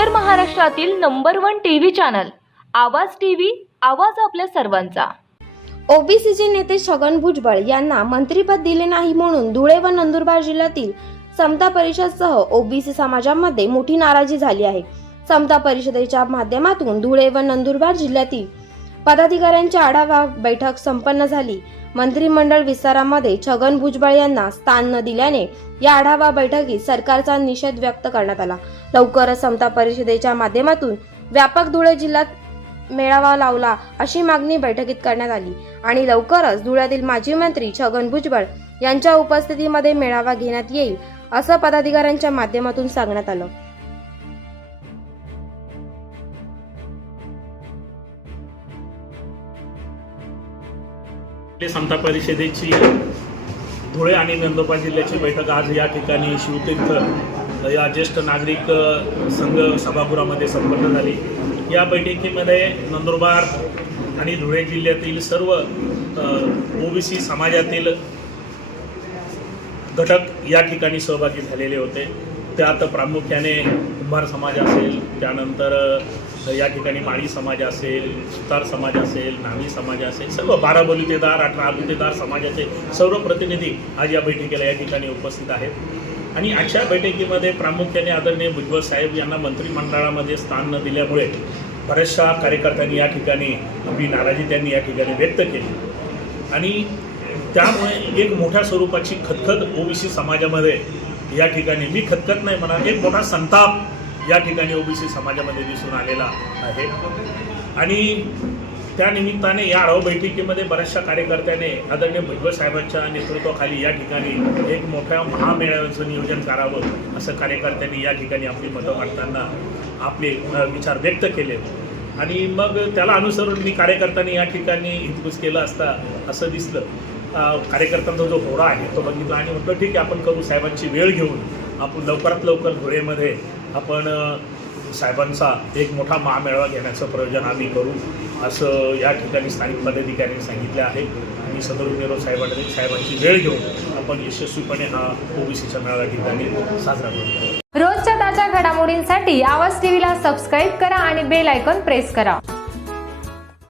उत्तर महाराष्ट्रातील number one T V channel Awaaz T V Awaaz आपल्या सर्वांचा. ओबीसीचे नेते छगन भुजबळ यांना मंत्रिपद दिले नाही म्हणून धुळे व नंदुरबार जिल्ह्यातील समता परिषदसह ओबीसी समाजामध्ये मोठी नाराजी झाली आहे. समता परिषदेच्या माध्यमातून धुळे व नंदुरबार जिल्ह्यातील पदाधिकाऱ्यांची आढावा बैठक संपन्न झाली. मंत्रिमंडळ विस्तारामध्ये छगन भुजबळ यांना स्थान न दिल्याने या आढावा बैठकीत सरकारचा निषेध व्यक्त करण्यात आला. लवकरच समता परिषदेच्या माध्यमातून व्यापक धुळे जिल्ह्यात मेळावा लावला अशी मागणी बैठकीत करण्यात आली. आणि लवकरच धुळ्यातील माजी मंत्री छगन भुजबळ यांच्या उपस्थितीमध्ये मेळावा घेण्यात येईल असं पदाधिकाऱ्यांच्या माध्यमातून सांगण्यात आलं. समता परिषदेची धुळे आणि नंदुरबार जिल्ह्याची बैठक आज या ठिकाणी शिवतीर्थ या ज्येष्ठ नागरिक संघ सभागृहामध्ये संपन्न झाली. या बैठकीमध्ये नंदुरबार आणि धुळे जिल्ह्यातील सर्व ओबीसी समाजातील घटक या ठिकाणी सहभागी झालेले होते. त्यात प्रामुख्याने कुंभार समाज असेल त्यानंतर या ठिकाणी माळी समाज असेल सुतार समाज असेल नावी समाज असेल सर्व बारा बलुतेदार अठरा बलुतेदार समाजाचे सर्व प्रतिनिधी आज या बैठकीला या ठिकाणी उपस्थित आहेत. आणि अशा बैठकीमध्ये प्रामुख्याने आदरणीय भुजबळ साहेब यांना मंत्रिमंडळामध्ये स्थान न दिल्यामुळे बऱ्याचशा कार्यकर्त्यांनी या ठिकाणी आपली नाराजी त्यांनी या ठिकाणी व्यक्त केली. आणि त्यामुळे एक मोठ्या स्वरूपाची खतखत ओबीसी समाजामध्ये या ठिकाणी मी खतखत नाही म्हणा एक मोठा संताप या ठिकाणी ओबीसी समाजामध्ये दिसून आलेला आहे. आणि त्या निमित्ताने या आढावा बैठकीमध्ये बऱ्याचशा कार्यकर्त्याने आदरणीय भुजबळ साहेबांच्या नेतृत्वाखाली या ठिकाणी एक मोठ्या महामेळाव्याचं नियोजन करावं असं कार्यकर्त्यांनी या ठिकाणी आपली मतं मांडताना आपले विचार व्यक्त केले. आणि मग त्याला अनुसरून मी कार्यकर्त्यांनी या ठिकाणी हितगुज केलं असता असं दिसलं. कार्यकर्त्यांचा जो घोडा आहे तो बघितला आणि म्हटलं ठीक आहे आपण करू साहेबांची वेळ घेऊन. आपण लवकरात लवकर धुळेमध्ये आपण साहेबांचा एक मोठा महामेळावा घेण्याचं प्रयोजन आम्ही करू असं या ठिकाणी स्थानिक पदाधिकाऱ्यांनी सांगितले आहे. आणि सदरू नेरो साहेबांनी साहेबांची वेळ घेऊन आपण यशस्वीपणे हा ओबीसीच्या मेळावा ठिकाणी साजरा करू. रोजच्या ताज्या घडामोडींसाठी आवाज टीव्हीला सबस्क्राईब करा आणि बेल आयकॉन प्रेस करा.